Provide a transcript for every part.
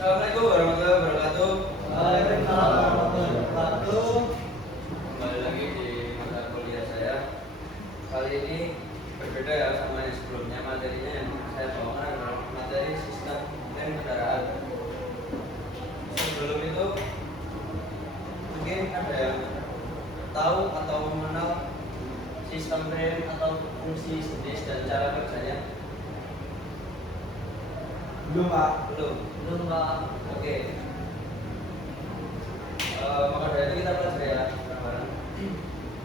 Assalamualaikum warahmatullahi wabarakatuh. Waalaikumsalam warahmatullahi wabarakatuh. Kembali lagi di mata kuliah saya. Kali ini berbeda ya sama yang sebelumnya. Materinya yang saya bawakan adalah materi sistem rem kendaraan. Sebelum itu mungkin ada yang tahu atau mengenal sistem rem atau fungsi jenis dan cara kerjanya? Belum, Pak. Belum Pak. Oke. Maka dari itu kita belajar ya bareng-bareng.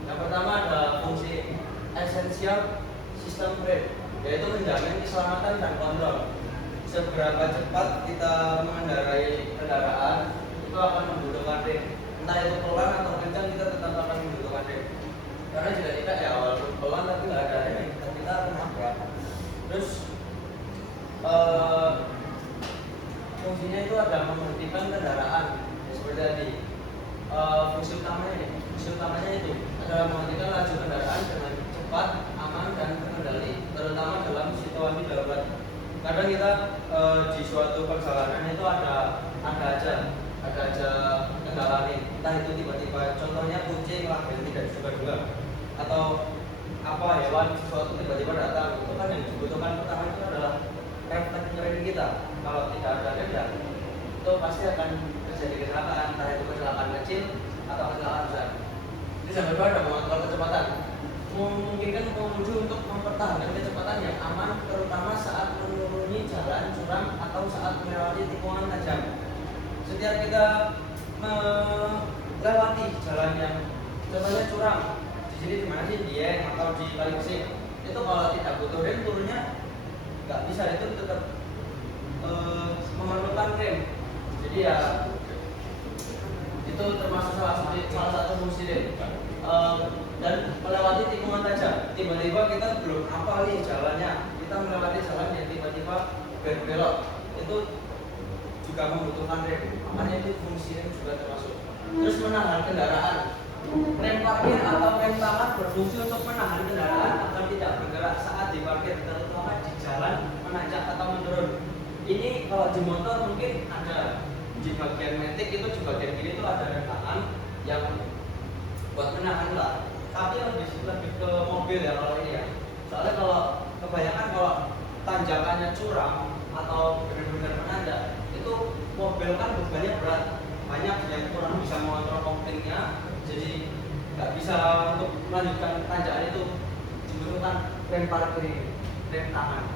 Yang pertama ada fungsi esensial sistem rem, yaitu menjamin keselamatan dan kontrol. Seberapa cepat kita mengendarai kendaraan itu akan membutuhkan rem. Entah itu pelan atau kencang, kita tetap akan membutuhkan rem. Karena jika tidak ya walaupun pelan tapi nggak ada rem, kita akan nabrak. Terus fungsinya itu ada menghentikan kendaraan ya, seperti tadi. Fungsi utamanya itu adalah menghentikan laju kendaraan dengan cepat, aman dan terkendali, terutama dalam situasi darurat. Kadang kita di suatu perjalanan itu ada aja kendala nih, entah itu tiba-tiba contohnya kucing lah yang tidak disuka atau apa hewan sesuatu tiba-tiba datang, itu kan yang dibutuhkan pertama itu adalah refleks rem kita. Kalau tidak ada rem ya itu pasti akan terjadi kecelakaan, entah itu kecelakaan kecil atau kecelakaan besar. Jadi sampai kedua ada mengontrol kecepatan, memungkinkan pengemudi untuk mempertahankan kecepatan yang aman, terutama saat menuruni jalan curam atau saat melewati tikungan tajam. Setiap kita melewati jalan yang contohnya curam, di sini di mana sih, Dieng atau di Kali Bersih, itu kalau tidak butuh rem turunnya nggak bisa, itu tetap memerlukan rem. Jadi ya itu termasuk salah satu fungsi rem. Dan melewati tikungan tajam, tiba-tiba kita belum hafal nih jalannya, kita melewati jalan yang tiba-tiba berbelok, itu juga membutuhkan rem. Makanya itu fungsi rem juga termasuk. Terus menahan kendaraan, rem parkir atau rem tangan berfungsi untuk menahan kendaraan agar tidak bergerak saat diparkir, terutama di jalan menanjak atau menurun. Ini kalau di motor mungkin ada di bagian metik, itu di bagian kiri itu ada rem tangan yang buat menahan lah. Tapi lebih ke mobil ya kalau ini ya. Soalnya kalau kebanyakan kalau tanjakannya curam atau benar-benar menanjak, itu mobil kan bebannya berat, banyak yang kurang bisa mengontrol koplingnya, jadi nggak bisa untuk melanjutkan tanjakan itu. Dibutuhkan rem parkir, rem tangan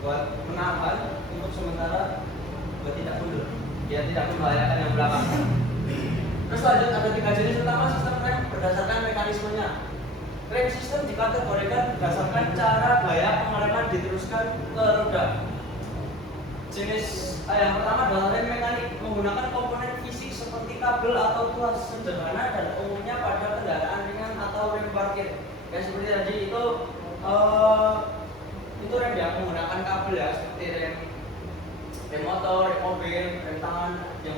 buat menahan untuk sementara, buat tidak mundur, biar tidak membahayakan yang belakang. Terus lanjut, ada 3 jenis utama sistem rem berdasarkan mekanismenya. Rem sistem dikategorikan berdasarkan cara gaya pengereman diteruskan ke roda. Jenis yang pertama adalah rem mekanik, menggunakan komponen fisik seperti kabel atau tuas sederhana dan umumnya pada kendaraan ringan atau rem parkir. Yang seperti tadi itu rem yang menggunakan kabel ya, seperti rem motor, rem mobil, rem tangan yang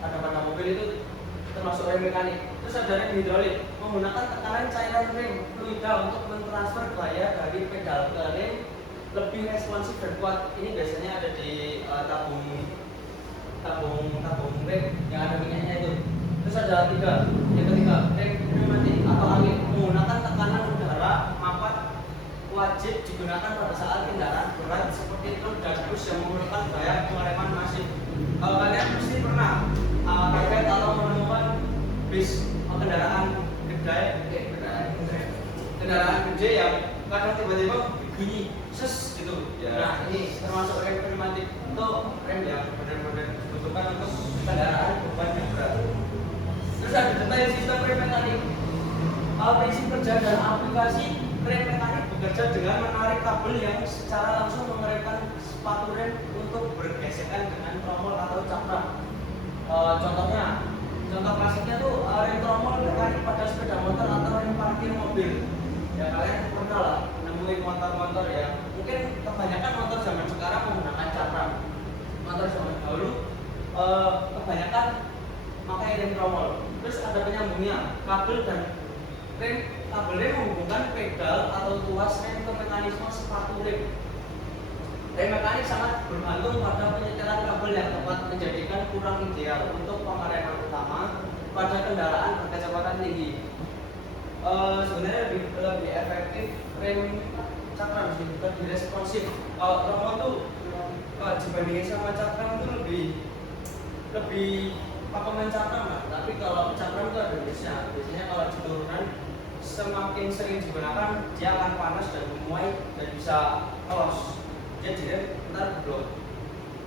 pada mobil itu termasuk rem mekanik. Terus ada rem hidrolik, menggunakan tekanan cairan rem fluida untuk mentransfer gaya dari pedal ke rem lebih responsif dan kuat. Ini biasanya ada di tabung rem yang ada minyaknya itu. Terus ada yang ketiga rem pneumatik atau angin, menggunakan tekanan udara mapat, wajib digunakan pada saat kendaraan berat seperti truk dan bus yang memerlukan gaya pengereman masif. Kalau kalian pasti pernah terkait atau menemukan bis kendaraan gede yang kadang tiba-tiba bunyi ses gitu ya. Nah ini termasuk rem pneumatik, itu rem yang benar-benar dibutuhkan untuk kendaraan beban yang berat. Terus ada detail sistem rem mekanik. Prinsip kerja dan aplikasi rem mekanik bekerja dengan menarik kabel yang secara langsung mengeremkan sepatu rem untuk bergesekan dengan tromol atau cakram. Contoh klasiknya tuh rem tromol mekanik pada sepeda motor atau rem parkir mobil. Ya kalian pernah lah nemuin motor-motor ya. Mungkin kebanyakan motor zaman sekarang menggunakan cakram. Motor zaman dahulu kebanyakan pakai rem tromol. Terus ada penyambungnya, kabel rem menghubungkan pedal atau tuas rem ke mekanisme sepatu rem. Rem mekanik sangat bergantung pada penyetelan kabel yang tepat menjadikan kurang ideal untuk pengereman utama pada kendaraan berkecepatan tinggi. Sebenarnya lebih efektif rem cakram sih, lebih responsif. Kalau trauma tuh dibandingin sama cakram tuh lebih pakeman cakram lah. Tapi kalau cakram tuh ada biasanya. Biasanya kalau di turunan semakin sering digunakan dia akan panas dan memuai dan bisa kelos. Dia direm ntar blok.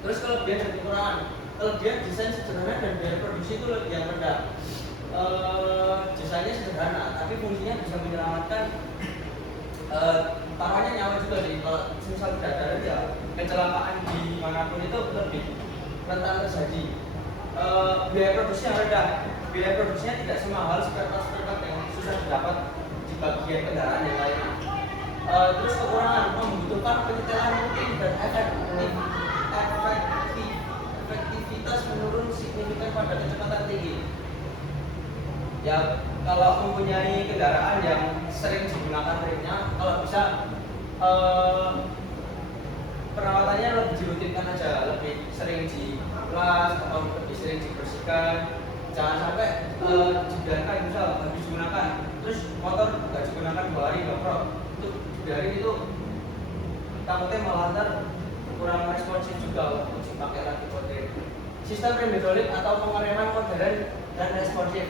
Terus kelebihan dan kekurangan. Kelebihan desain sederhana dan biaya produksi itu yang rendah. Desainnya sederhana, tapi fungsinya bisa menyelamatkan taruhannya nyawa juga sih. Kalau misal berada ya kecelakaan di manapun itu lebih rentan terjadi. Biaya produksi yang rendah, biaya produksinya tidak semahal spare part yang susah didapat di bagian kendaraan yang lain. Terus kekurangan membutuhkan penyetelan rutin dan efektivitas menurun signifikan pada kecepatan tinggi. Ya kalau mempunyai kendaraan yang sering digunakan remnya, kalau bisa perawatannya lebih dirutinkan aja, lebih sering dilas atau lebih sering dibersihkan. Jangan sampai dibiarkan misal habis digunakan, terus motor nggak digunakan 2 hari nggak untuk dari itu takutnya malah ntar kurang responsif juga untuk dipakai lagi buat rem. Sistem rem hidrolik atau pengereman modern dan responsif.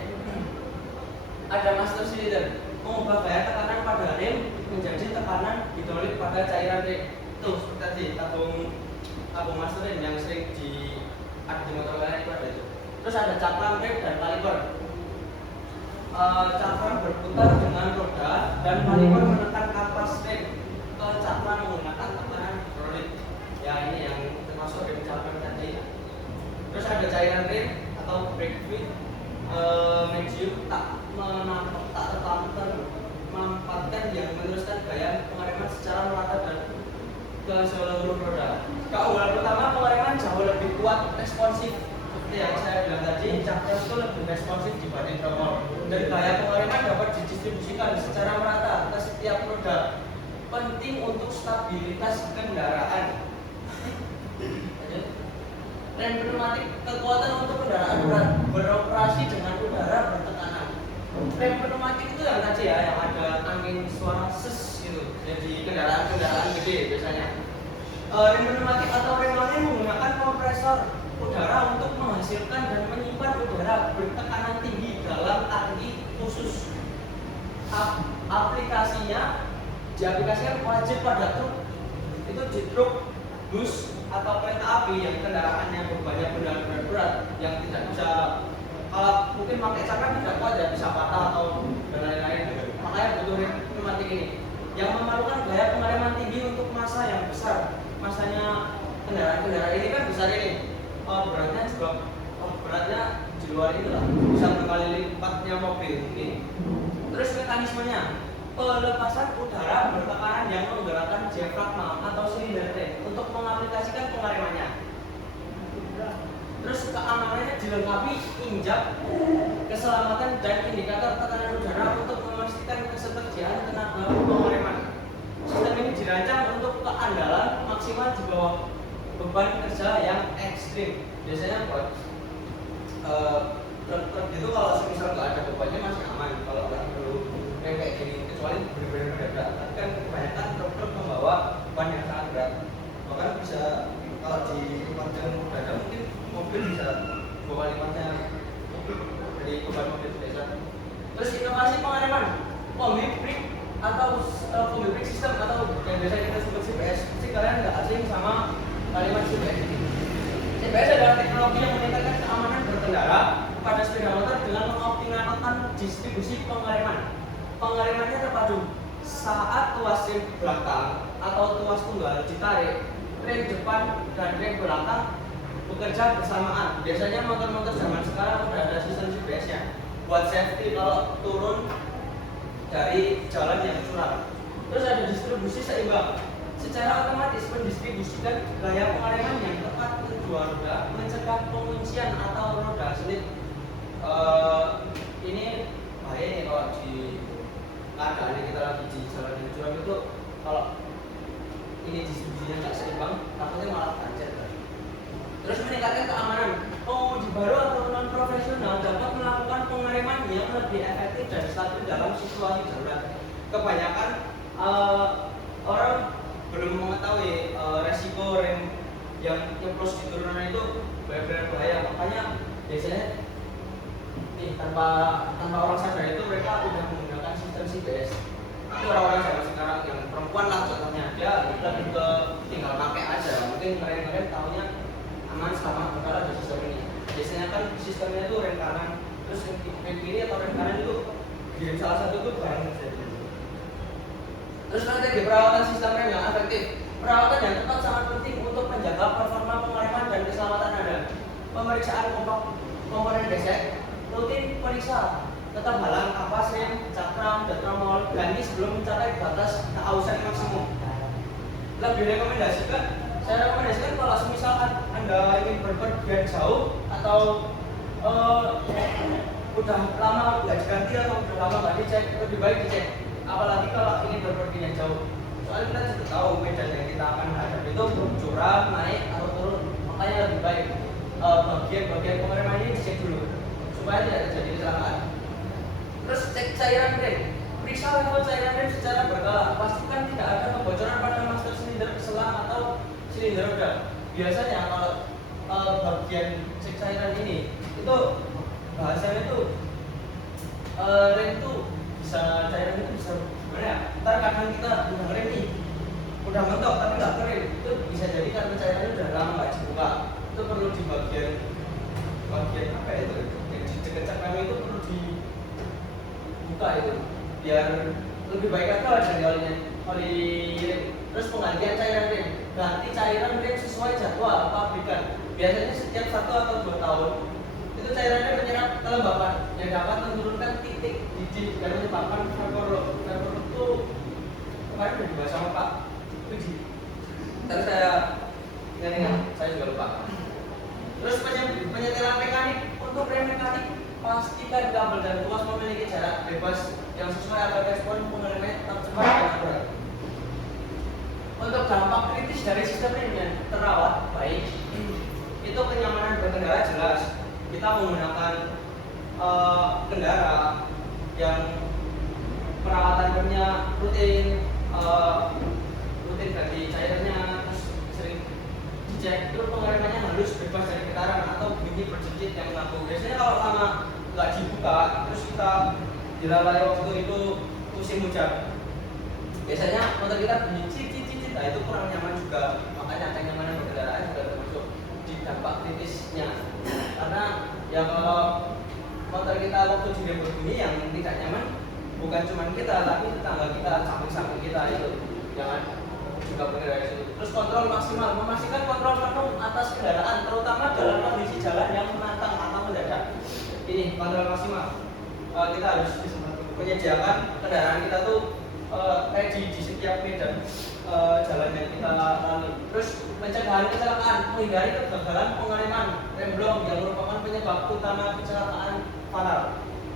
Ada master cylinder, mengubah gaya tekanan pada rem menjadi tekanan hidrolik pada cairan rem. Tuh seperti tadi tabung master rem yang sering ada di motor kalian itu ada itu. Terus ada cakram rem dan kaliper. Cakram berputar dengan roda dan kaliper menekan kapas rem ke cakram menggunakan tekanan hidrolik. Ya ini yang termasuk rem cakram tadi. Terus ada cairan rem atau brake fluid medium tak memanfaatkan yang meneruskan gaya pengereman secara merata dan ke seluruh roda. Keunggulan pertama, pengereman jauh lebih kuat, responsif. Seperti yang saya bilang tadi, cakram itu lebih responsif dibanding tromol. Dan gaya pengereman dapat didistribusikan secara merata ke setiap roda. Penting untuk stabilitas kendaraan. Rem pneumatik, kekuatan untuk kendaraan berat beroperasi dengan udara bertekanan. Rem pneumatik itu yang tadi ya, yang ada angin suara ses gitu. Jadi kendaraan gede biasanya. Rem pneumatik atau rem lain menggunakan kompresor udara untuk menghasilkan dan menyimpan udara bertekanan tinggi dalam tangki khusus. Aplikasikan wajib pada truk, itu di truk, bus atau kereta api yang kendaraannya berbanyak benda berat yang tidak bisa, kalau mungkin pakai cakram tidak kuat ya bisa patah atau dan lain-lain. Makanya butuh rem pneumatik ini yang memerlukan gaya pengereman tinggi untuk massa yang besar. Massanya kendaraan ini kan besar ini, beratnya di luar ini lah, bisa berkali lipatnya mobil ini. Terus mekanismenya, pelepasan udara bertekanan yang menggerakkan diafragma atau silinder rem untuk mengaplikasikan pengeremannya. Terus keamanannya dilengkapi injak keselamatan dan indikator tekanan udara untuk memastikan ketersediaan tenaga pengereman. Sistem ini dirancang untuk keandalan maksimal di bawah beban kerja yang ekstrim. Biasanya buat truk itu kalau semisal nggak ada bebannya masih aman, kalau nggak perlu kayak gini, kecuali benar-benar mendadak. Tapi kan kebanyakan truk membawa beban yang sangat berat, bahkan bisa kalau di panjang mendadak mungkin mobil bisa bawa lipatnya dari beban mobil biasa. Terus inovasi pengereman, kombi brake atau kombi brake system atau yang biasa kita sebut CBS. Mesti kalian nggak asing sama kalimat CBS ini. CBS adalah teknologi yang meningkatkan keamanan berkendara pada sepeda motor dengan mengoptimalkan distribusi pengereman. Pengeremannya terpadu. Saat tuas rem belakang atau tuas tunggal ditarik, rem depan dan rem belakang bekerja bersamaan. Biasanya motor-motor zaman sekarang sudah ada sistem CBS-nya buat safety kalau turun dari jalan yang curam. Terus ada distribusi seimbang. Secara otomatis mendistribusikan gaya pengereman yang tepat ke dua roda, mencegah penguncian atau roda selip. Ini bahaya nih kalau di keadaan kita lagi di jalan yang curam itu, kalau ini distribusinya nggak seimbang, takutnya malah pancet. Terus meningkatkan keamanan lebih efektif dan stabil dalam situasi darurat. Kebanyakan orang belum mengetahui resiko rem yang nyeplos di turunan itu benar-benar bahaya. Makanya biasanya tanpa orang sadar itu mereka udah menggunakan sistem CBS. Itu orang-orang zaman sekarang yang perempuan lah contohnya, dia lebih ke tinggal pakai aja. Mungkin kalian tahunya aman selama bakal ada sistem ini. Biasanya kan sistemnya itu rem kanan, terus rem kiri atau rem kanan itu di salah satu itu bareng saja. Terus strategi perawatan sistem rem yang efektif. Perawatan yang tepat sangat penting untuk menjaga performa pengereman dan keselamatan Anda. Pemeriksaan komponen gesek, rutin periksa tetap halang, kapas, rem, cakram, datramol, ganti sebelum mencapai batas keausan maksimum. Lebih saya rekomendasikan kalau misalkan Anda ingin berpergian jauh atau udah lama nggak diganti atau udah lama nggak dicek, lebih baik dicek. Apalagi kalau ingin berpergian jauh. Soalnya kita juga tahu medan yang kita akan hadapi itu curam, naik atau turun. Makanya lebih baik bagian pengereman ini dicek dulu supaya tidak terjadi kecelakaan. Terus cek cairan rem. Periksa level cairan rem secara berkala. Pastikan tidak ada kebocoran pada master silinder selang atau silinder roda. Biasanya kalau bagian cek cairan ini itu bahasanya itu rem itu bisa cairan itu bisa gimana ya? Ntar kadang kita udah ngerem nih, udah mentok tapi nggak keren, itu bisa jadi karena cairannya udah lama nggak dibuka. Itu perlu di bagian apa itu yang di dekat cakram itu perlu dibuka itu biar lebih baik aja dari oli rem. Terus penggantian cairan rem, ganti cairan rem sesuai jadwal pabrikan. Biasanya setiap 1 atau 2 tahun itu cairannya menyerap kelembapan yang dapat menurunkan titik didih dan menyebabkan vapor itu kemarin udah dibahas sama Pak Puji. Terus saya juga lupa. Terus penyetelan mekanik. Untuk rem mekanik, pastikan kabel dan tuas memiliki jarak bebas yang sesuai agar respon pengereman tetap cepat dan akurat. Untuk dampak kritis dari sistem rem yang terawat baik, itu kenyamanan berkendara jelas. Kita menggunakan kendara yang perawatan remnya rutin ganti cairannya, terus sering dicek. Terus pengeremannya halus, bebas dari getaran atau bunyi berjejit yang mengganggu. Biasanya kalau lama nggak dibuka, terus kita dilalai waktu itu musim hujan, biasanya motor kita bunyi cicit, nah itu kurang nyaman juga. Makanya kenyamanan berkendaraan juga termasuk di dampak kritisnya. Karena ya kalau motor kita waktu dia berbunyi yang tidak nyaman bukan cuma kita tapi tetangga kita, samping-samping kita itu jangan juga bergerak itu. Terus kontrol maksimal, memastikan kontrol penuh atas kendaraan terutama dalam kondisi jalan yang menantang atau mendadak. Ini kontrol maksimal, kita harus menyediakan kendaraan kita tuh ready di setiap medan jalan yang kita lalui. Terus pencegahan kecelakaan, menghindari kegagalan pengereman rem blong yang merupakan penyebab utama kecelakaan fatal.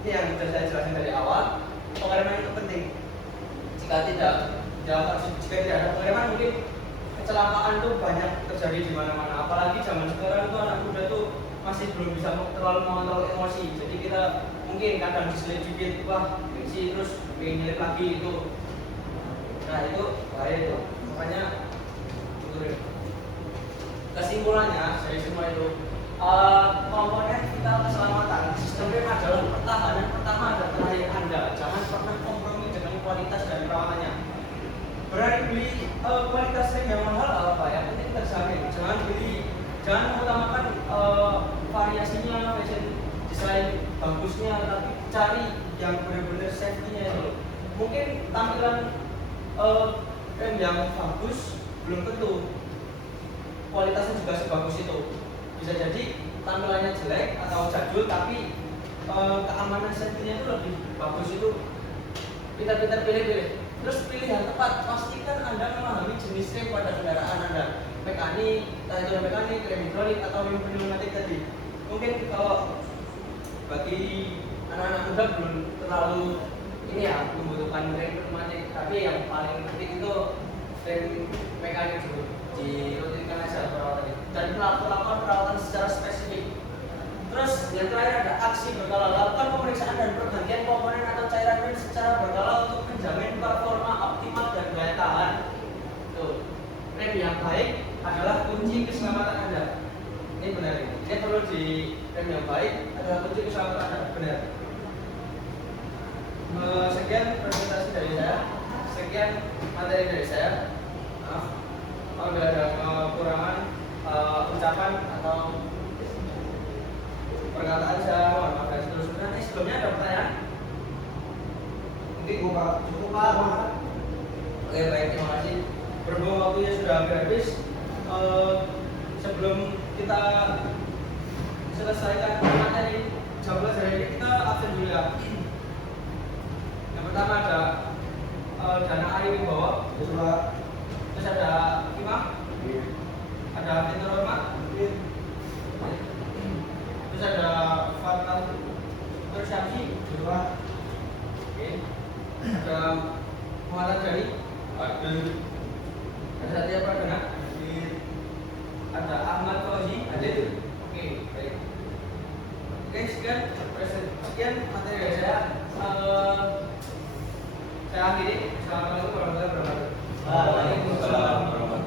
Ini yang sudah saya jelaskan dari awal. Pengereman itu penting. Jika tidak ada pengereman, mungkin kecelakaan itu banyak terjadi di mana-mana. Apalagi zaman sekarang itu anak muda tuh masih belum bisa terlalu mengontrol emosi. Jadi kita mungkin kadang diselip dikit, wah bensin terus pengen nyelip lagi itu. Nah itu bahaya itu. Makanya kesimpulannya dari semua itu komponen vital keselamatan sistem rem adalah pertahanan pertama dan terakhir Anda. Jangan pernah kompromi dengan kualitas dan perawatannya. Berani beli kualitas rem yang mahal apa yang penting terjamin. Jangan mengutamakan variasinya, fashion desain bagusnya, tapi cari yang benar-benar safety-nya itu. Mungkin tampilan rem yang bagus belum tentu kualitasnya juga sebagus itu. Bisa jadi tampilannya jelek atau jadul tapi keamanan safety-nya itu lebih bagus itu. Kita pilih. Terus pilih yang tepat. Pastikan Anda memahami jenis rem pada kendaraan Anda. Mekanik, rem hidrolik atau rem pneumatik tadi. Mungkin kalau bagi anak-anak muda belum terlalu membutuhkan rem pneumatik, tapi yang paling penting itu rem mekanik dulu. Dirutinkan aja perawatannya dan melakukan perawatan secara spesifik. Terus Yang terakhir ada aksi berkala. Lakukan pemeriksaan dan pergantian komponen atau cairan rem secara berkala untuk menjamin performa optimal dan daya tahan. Tuh, rem yang baik adalah kunci keselamatan Anda. Ini benar ini. Ini perlu di rem yang baik adalah kunci keselamatan Anda. Benar. Sekian presentasi dari saya. Sekian materi dari saya. Maaf, kalau ada kekurangan ucapan atau perkataan saya mohon maaf dan seterusnya. Sebelumnya ada pertanyaan? Cukup Pak. Cukup Pak. Oke baik, terima kasih. Berhubung waktunya sudah hampir habis, sebelum kita selesaikan materi jam pelajaran hari ini, kita absen dulu ya. Yang pertama ada Dana Ari Wibowo, terus ada Imam, ada Fitur Rahmat, terus ada Fatal Tersyamsi, oke, ada Muhammad Jani, ada Satya Pradana, ada Ahmad Fauzi, hadir. Oke, baik. Oke, sekian materi dari saya. Saya akhiri. Assalamualaikum warahmatullahi wabarakatuh. Waalaikumsalam.